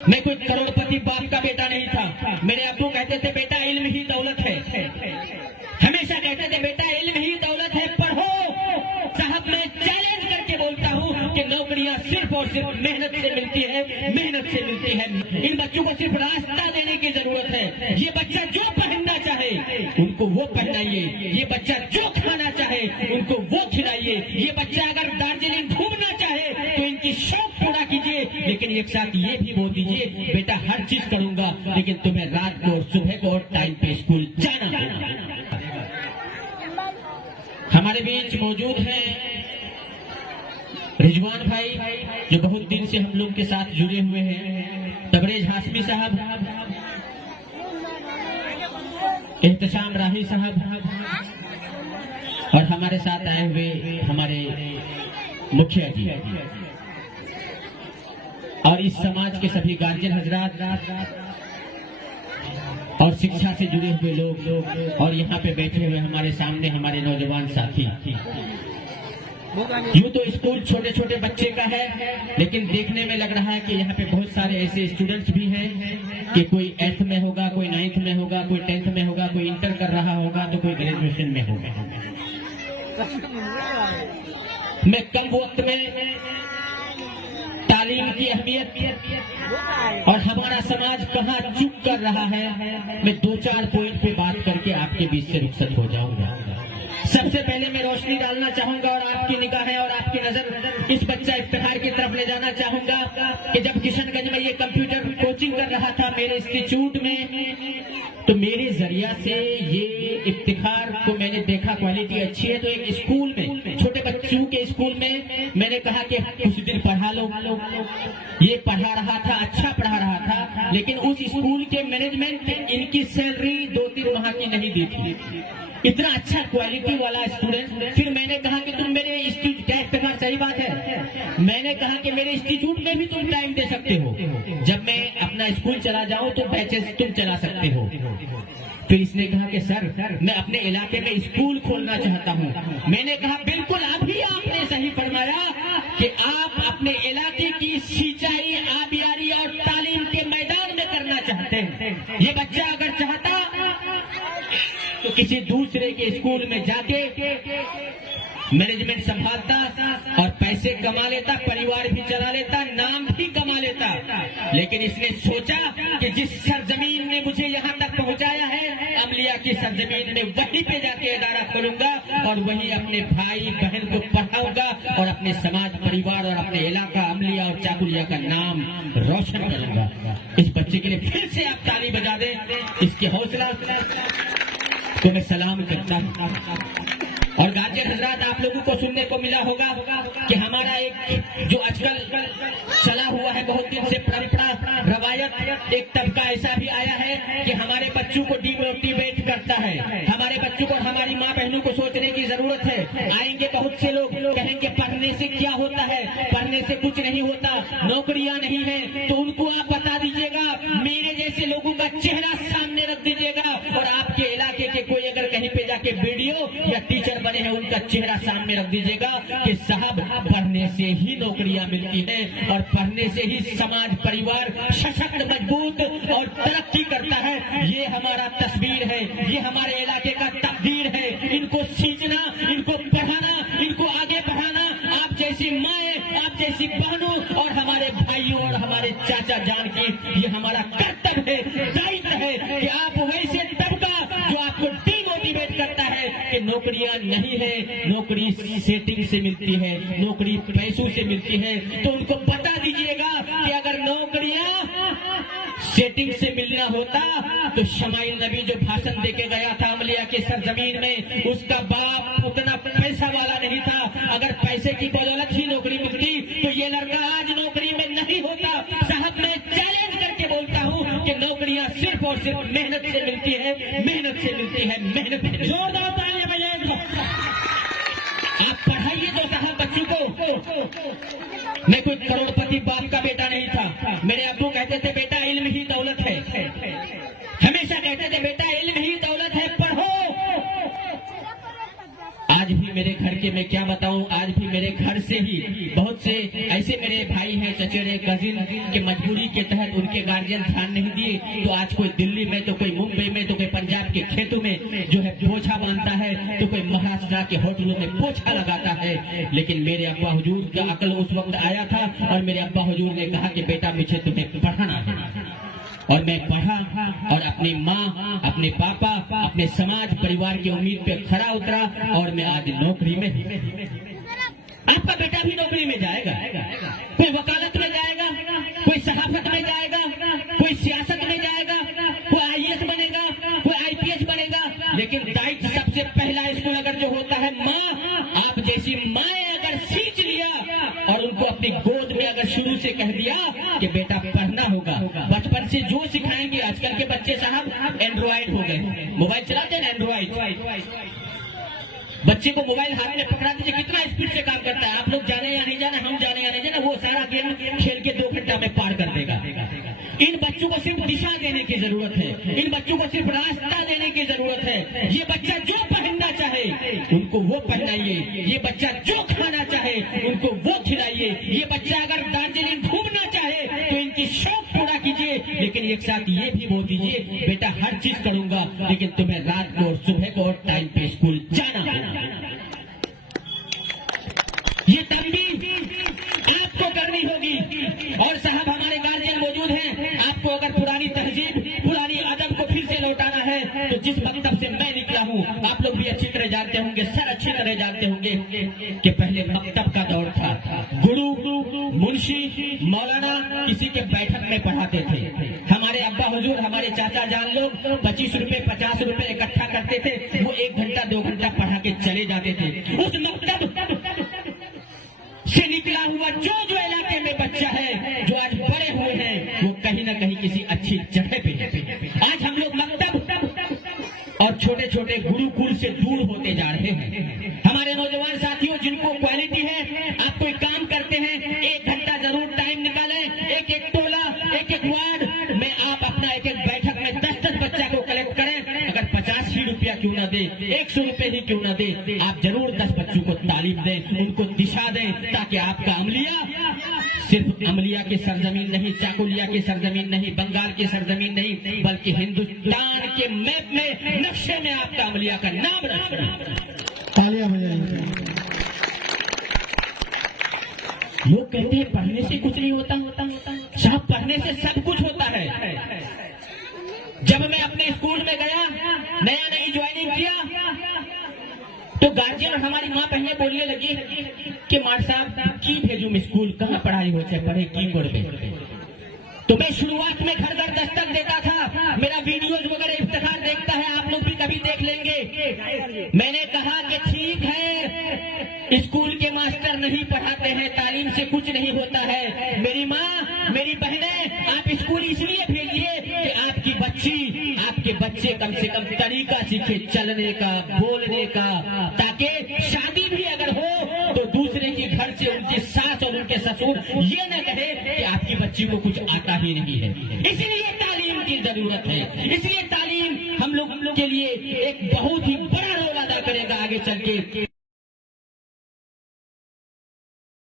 मैं कोई करोड़पति बाप का बेटा नहीं था। मेरे अब्बू कहते थे बेटा इल्म ही दौलत है, हमेशा कहते थे बेटा इल्म ही दौलत है, पढ़ो। साहब मैं चैलेंज करके बोलता हूँ कि नौकरियां सिर्फ और सिर्फ मेहनत से मिलती है, मेहनत से मिलती है। इन बच्चों को सिर्फ रास्ता देने की जरूरत है। ये बच्चा जो पहनना चाहे उनको वो पहनाइए, ये बच्चा जो खाना चाहे उनको वो खिलाइए, ये बच्चा अगर दार्जिलिंग घूमना चाहे तो इनकी शौक पूरा कीजिए, लेकिन एक साथ ये भी बोल दीजिए बेटा हर चीज करूंगा लेकिन तुम्हें रात को और सुबह को और टाइम पे स्कूल जाना होगा। हमारे बीच मौजूद हैं रिजवान भाई जो बहुत दिन से हम लोग के साथ जुड़े हुए हैं, तबरेज हाशमी साहब, एहतशाम राही साहब और हमारे साथ आए हुए हमारे मुखिया जी और इस समाज के सभी गार्जियन हजरात और शिक्षा से जुड़े हुए लोग और यहाँ पे बैठे हुए हमारे सामने हमारे नौजवान साथी। यूं तो स्कूल छोटे छोटे बच्चे का है, लेकिन देखने में लग रहा है कि यहाँ पे बहुत सारे ऐसे स्टूडेंट्स भी हैं कि कोई 8th में होगा, कोई 9th में होगा, कोई 10th में होगा, कोई इंटर कर रहा होगा तो कोई ग्रेजुएशन में होगा। मैं कम वक्त में तालीम की अहमियत और हमारा समाज कहाँ चूक कर रहा है, मैं 2-4 पॉइंट पे बात करके आपके बीच से रुखसत हो जाऊंगा। सबसे पहले मैं रोशनी डालना चाहूंगा और आपकी निगाहें और आपकी नजर इस बच्चा इफ्तिखार की तरफ ले जाना चाहूंगा कि जब किशनगंज में ये कंप्यूटर कोचिंग कर रहा था मेरे इंस्टीट्यूट में, तो मेरे जरिया से ये इफ्तिखार को मैंने देखा, क्वालिटी अच्छी है, तो एक स्कूल में छोटे बच्चों के स्कूल में मैंने कहा कि कुछ दिन पढ़ा लो। ये पढ़ा रहा था, अच्छा पढ़ा रहा था, लेकिन उस स्कूल के मैनेजमेंट इनकी सैलरी 2-3 माह की नहीं दी थी। इतना अच्छा क्वालिटी वाला स्टूडेंट। फिर मैंने कहा कि तुम मेरे इंस्टीट्यूट का इफ्तिखार, सही बात है, मैंने कहा कि मेरे इंस्टीट्यूट में भी तुम टाइम दे सकते हो, जब मैं अपना स्कूल चला जाऊं तो बैचेस तुम चला सकते हो। फिर इसने कहा कि सर मैं अपने इलाके में स्कूल खोलना चाहता हूं। मैंने कहा बिल्कुल अभी आपने सही फरमाया कि आप अपने इलाके की सिंचाई, आबियारी और तालीम के मैदान में करना चाहते हैं। ये बच्चा अगर चाहता तो किसी दूसरे के स्कूल में जाके मैनेजमेंट संभालता और पैसे कमा लेता, परिवार भी चला लेता, नाम भी कमा लेता, लेकिन इसने सोचा कि जिस सरजमीन ने मुझे यहाँ तक पहुँचाया है, अमलिया की सरजमीन में वहीं पे जाके इदारा खोलूंगा और वहीं अपने भाई बहन को पढ़ाऊंगा और अपने समाज, परिवार और अपने इलाका अमलिया और चाकुलिया का नाम रोशन करूंगा। इस बच्चे के लिए फिर से आप ताली बजा दें, इसके हौसला तो मैं सलाम करता हूँ। और गार्जियन हजरात, आप लोगों को सुनने को मिला होगा कि हमारा एक जो आजकल चला हुआ है बहुत दिन से परंपरा, रवायत, एक तबका ऐसा भी आया है कि हमारे बच्चों को डिमोटिवेट करता है। हमारे बच्चों को, हमारी माँ बहनों को सोचने की जरूरत है। आएंगे बहुत से लोग कहेंगे पढ़ने से क्या होता है, पढ़ने से कुछ नहीं होता, नौकरियां नहीं है, तो उनको आप बता दीजिएगा, मेरे जैसे लोगों का चेहरा सामने रख दीजिएगा और आपके इलाके के कोई अगर कहीं पे जाके वीडियो या टीचर बने हैं उनका चेहरा सामने रख दीजिएगा कि साहब पढ़ने से ही नौकरियां मिलती है और पढ़ने से ही समाज, परिवार सशक्त, मजबूत और तरक्की करता है। ये हमारा तस्वीर है, ये हमारे इलाके का तकदीर है। इनको सींचना, इनको पढ़ाना, इनको आगे बढ़ाना आप जैसी माएँ, आप जैसी बहनों और हमारे भाइयों और हमारे चाचा जान की ये हमारा कर्तव्य है, दायित्व है कि आप वैसे तबका जो आपको डिमोटिवेट करता है कि नौकरियां नहीं है, नौकरी सेटिंग से मिलती है, नौकरी पैसों से मिलती है, तो उनको बता दीजिएगा कि अगर नौकरियां सेटिंग से मिलना होता तो शमाइल नबी जो भाषण देके गया था अमलिया की सरजमीन में, उसका बाप उतना पैसा वाला नहीं था। अगर पैसे की बदौलत ही नौकरी मिलती तो ये लड़का आज नौकरी में नहीं होता। साहब मैं चैलेंज करके बोलता हूँ कि नौकरियां सिर्फ और सिर्फ मेहनत से मिलती है, मेहनत से मिलती है, मेहनत से। जोरदार तालियां बजाइए। आप पढ़ाइए तो साहब बच्चों को। मैं कोई करोड़पति बाप का बेटा नहीं था। मेरे अब्बू कहते थे बेटा इल्म ही दौलत है, हमेशा कहते थे बेटा इल्म ही दौलत है, पढ़ो। आज भी मेरे घर करके मैं क्या बताऊं, आज भी मेरे घर से ही बहुत से ऐसे मेरे भाई हैं, चचेरे, कजिन के मजबूरी के तहत उनके गार्जियन ध्यान नहीं दिए, तो आज कोई दिल्ली में, तो कोई मुंबई में, तो कोई पंजाब के खेतों में जो है पोछा बांधता है, तो कोई महाराष्ट्र के होटलों में पोछा लगाता है। लेकिन मेरे अब्बा हुजूर का अकल उस वक्त आया था और मेरे अब्बा हुजूर ने कहा कि बेटा मुझे तुम्हें पढ़ाना है। और मैं पढ़ा और अपनी माँ, अपने पापा, अपने समाज परिवार की उम्मीद पे खरा उतरा और मैं आज नौकरी में। आपका बेटा भी नौकरी में जाएगा, कोई वकालत में जाएगा, कोई सहाफत में जाएगा, कोई सियासत में जाएगा, कोई आईएएस बनेगा, कोई आईपीएस बनेगा, लेकिन दायित्व सबसे पहला स्कूल अगर जो होता है माँ, आप जैसी माए अगर सींच लिया और उनको अपनी गोद में अगर शुरू से कह दिया कि बेटा पढ़ना होगा, बचपन से जो सिखाएंगे। आजकल के बच्चे साहब एंड्रॉइड हो गए, मोबाइल चलाते हैं एंड्रॉइड। बच्चे को मोबाइल हाथ में पकड़ा दीजिए, कितना स्पीड से काम करता है। आप लोग जाने या नहीं जाने, हम जाने या नहीं जाने, वो सारा गेम खेल के 2 घंटा में पार कर देगा। इन बच्चों को सिर्फ दिशा देने की जरूरत है, इन बच्चों को सिर्फ रास्ता देने की जरूरत है। ये बच्चा जो पहनना चाहे उनको वो पहनाइए, ये बच्चा जो खाना चाहे उनको वो खिलाइए, ये बच्चा अगर दार्जिलिंग घूमना चाहे तो इनकी शौक पूरा कीजिए, लेकिन एक साथ ये भी बोल दीजिए बेटा हर चीज करूंगा, लेकिन तुम्हें रात को और सुबह को और टाइम पे स्कूल जाना है। ये तंबीह आपको करनी होगी। और साहब हमारे गार्जियन मौजूद हैं, आपको अगर पुरानी तहजीब, पुरानी अदब को फिर से लौटाना है तो जिस मकतब से मैं निकला हूँ आप लोग भी अच्छी तरह जानते होंगे, सर अच्छी तरह जानते होंगे कि पहले मकतब का दौर था। गुरु, मुंशी, मौलाना किसी के बैठक में पढ़ाते थे। हमारे अब्बा हुजूर, हमारे चाचा जान लोग 25 रुपए 50 रुपए इकट्ठा करते थे, वो 1 घंटा 2 घंटा पढ़ा के चले जाते थे। उस मकतब से निकला हुआ जो इलाके में बच्चा है, जो आज बड़े हुए हैं, वो कहीं ना कहीं किसी अच्छी जगह पे है। आज हम लोग मकतब और छोटे छोटे गुरुकुल से दूर होते जा रहे हैं। हमारे नौजवान साथियों जिनको क्वालिटी है, आप कोई काम करते हैं 1 घंटा जरूर टाइम निकालें, एक एक टोला, एक एक वार्ड में आप अपना एक एक बैठक में 10-10 बच्चा को कलेक्ट करें। अगर 50 ही रुपया क्यों ना दे, 100 रुपए ही क्यों ना दे, आप जरूर 10 बच्चों को तालीम दें, उनको दिशा दें, ताकि आपका अमलिया सिर्फ अमलिया की सरजमीन नहीं, चाकुलिया की सरजमीन नहीं, बंगाल की सरजमीन नहीं, बल्कि हिंदुस्तान के मैप में, नक्शे में आपका अमलिया का नाम रखना। तालियां बजाइए। लोग कहते हैं पढ़ने से कुछ नहीं होता, साहब पढ़ने से सब कुछ होता है। जब मैं अपने स्कूल में गया, नई ज्वाइनिंग किया, तो गार्जियन और हमारी माँ पहले बोलने लगी कि मार साहब की भेजूं स्कूल, कहाँ पढ़ाई हो चाहे पढ़े की पढ़े। तो मैं शुरुआत में घर घर दस्तक देता था, मेरा वीडियोज वगैरह इफ्तिखार देखता है, आप लोग भी कभी देख लेंगे। मैंने कहा कि ठीक है स्कूल के मास्टर नहीं पढ़ाते हैं, तालीम से कुछ नहीं होता है। मेरी माँ, मेरी बहनें, आप स्कूल इसलिए भेजिए कि आपकी बच्ची, आपके बच्चे कम से कम तरीका सीखे चलने का, बोलने का, ताकि शादी भी अगर हो तो दूसरे के घर से उनकी सास और उनके ससुर ये न कहे कि आपकी बच्ची को कुछ आता ही नहीं है। इसलिए तालीम की जरूरत है, इसलिए तालीम हम लोग के लिए एक बहुत ही बड़ा रोल अदा करेगा आगे चल के।